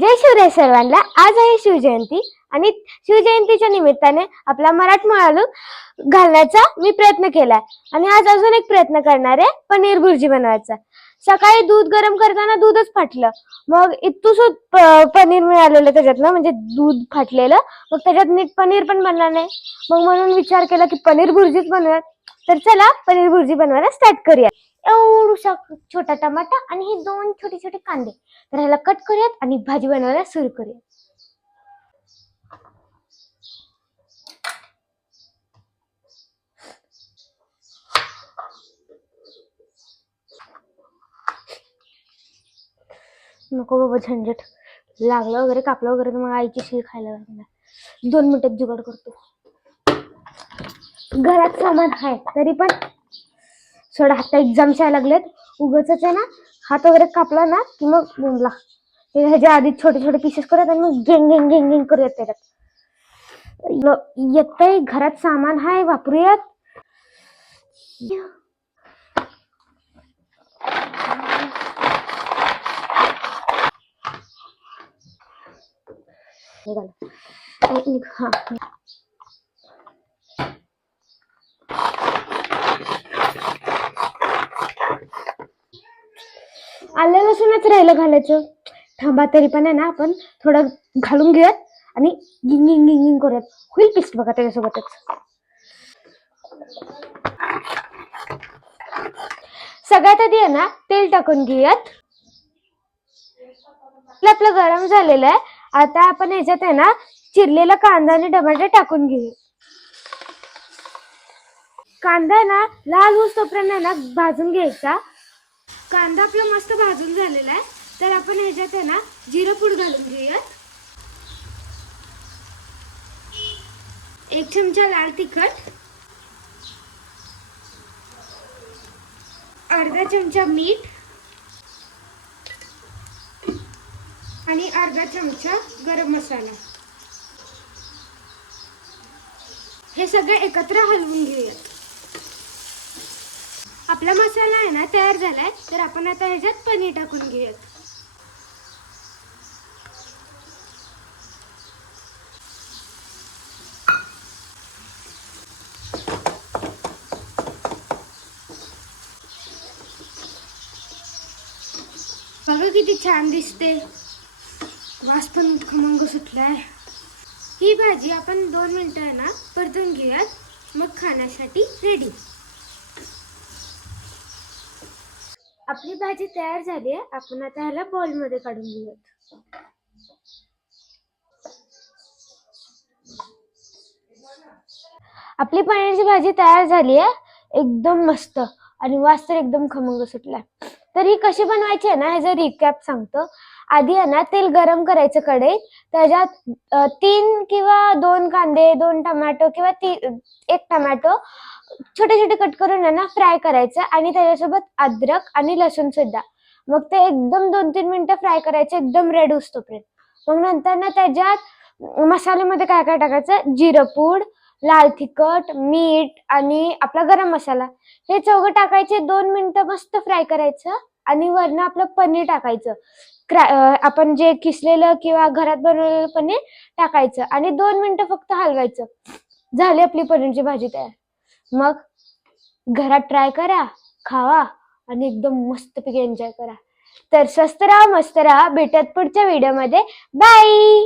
जय शिवराय सर्वांना। आज आहे शिवजयंती आणि शिवजयंतीच्या निमित्ताने आपला मराठमोळा घालण्याचा मी प्रयत्न केलाय आणि आज अजून एक प्रयत्न करणार आहे पनीर भुर्जी बनवायचा। सकाळी दूध गरम करताना दूधच फाटलं, मग इतुसं पनीर मिळालेलं त्याच्यातलं, म्हणजे दूध फाटलेलं, मग त्याच्यात नीट पनीर पण बनणार नाही। मग म्हणून विचार केला की पनीर भुर्जीच बनवूया। तर चला पनीर भुर्जी बनवायला स्टार्ट करूया। एवढूसा छोटा टमाटा आणि हे दोन छोटे छोटे कांदे, तर ह्याला कट करूयात आणि भाजी बनवायला सुरू करूया। नको बाबा झंझट, लागलं वगैरे कापलं वगैरे तर मग आईची शिळ खायला लागणार। 2 मिनिटात जुगाड करतो। घरात सामान आहे तरी पण सोडा, आता एक्झाम्स यायला लागलेत, उगाच आहे ना हात वगैरे कापला ना की मग बोंबला। ह्याच्या आधी छोटे छोटे पीसेस करूयात आणि मग गेंग गेंग गेंग गेंग करूयात त्याच्यात। येतंय, घरात सामान आहे, वापरूयात। आलं लसूणच राहिलं घालायचं। थांबा, तरी पण आहे ना आपण थोडं घालून घेऊयात आणि गिंगिंग गिंगिंग करूयात, होईल पेस्ट बघा त्याच्यासोबतच। सगळ्यात आधी आहे ना तेल टाकून घेऊयात। आपलं गरम झालेलं आहे, आता आपण ह्याच्यात आहे ना चिरलेला कांदा आणि टमाटर टाकून घेऊ। कांदा ना लाल होईपर्यंत ना भाजून घ्यायचा। कांदा आपला मस्त भाजून झालेला आहे, तर आपण ह्याच्यात आहे ना जिरं पूड घालून घेऊयात। 1 चमचा लाल तिखट, अर्धा चमचा मीठ आणि अर्धा चमचा गरम मसाला, हे सगळे एकत्र हलवून घेऊयात। आपला मसाला आहे ना तयार झालाय, तर आपण आता ह्याच्यात पनीर टाकून घेऊयात। बघा किती छान दिसते, वास पण खमंग सुटलाय। ही भाजी आपण 2 मिनिटं आहे ना परतून घेऊयात, मग खाण्यासाठी रेडी। आपली भाजी तयार झाली आहे, आपण आता ह्याला बाउल मध्ये काढून घेऊयात। आपली पनीरची भाजी तयार झाली आहे, एकदम मस्त, आणि वास तर एकदम खमंग सुटलाय। तर ही कशी बनवायची आहे ना ह्याचा रिकॅप सांगतो। आधी आहे ना तेल गरम करायचं कढईत, त्याच्यात 3 किंवा 2 कांदे, 2 टोमॅटो किंवा 1 टोमॅटो छोटे छोटे कट करून आहे ना फ्राय करायचं, आणि त्याच्यासोबत अद्रक आणि लसूण सुद्धा। मग ते एकदम 2-3 मिनिटं फ्राय करायचं, एकदम रेड होईपर्यंत। मग नंतर ना त्याच्यात मसाल्यामध्ये काय काय टाकायचं, जिरं पूड, लाल तिखट, मीठ आणि आपला गरम मसाला, हे सगळं टाकायचे। 2 मिनिटं मस्त फ्राय करायचं आणि वरनं आपलं पनीर टाकायचं। आपण जे किसलेलं किंवा घरात बनवलेलं पनीर टाकायचं आणि 2 मिनिटं फक्त हलवायचं। झाली आपली पनीरची भाजी तयार। मग घरात ट्राय करा, खावा आणि एकदम मस्तपैकी एन्जॉय करा। तर स्वस्त राहा, मस्त राहा, भेटत पुढच्या व्हिडिओमध्ये। बाय।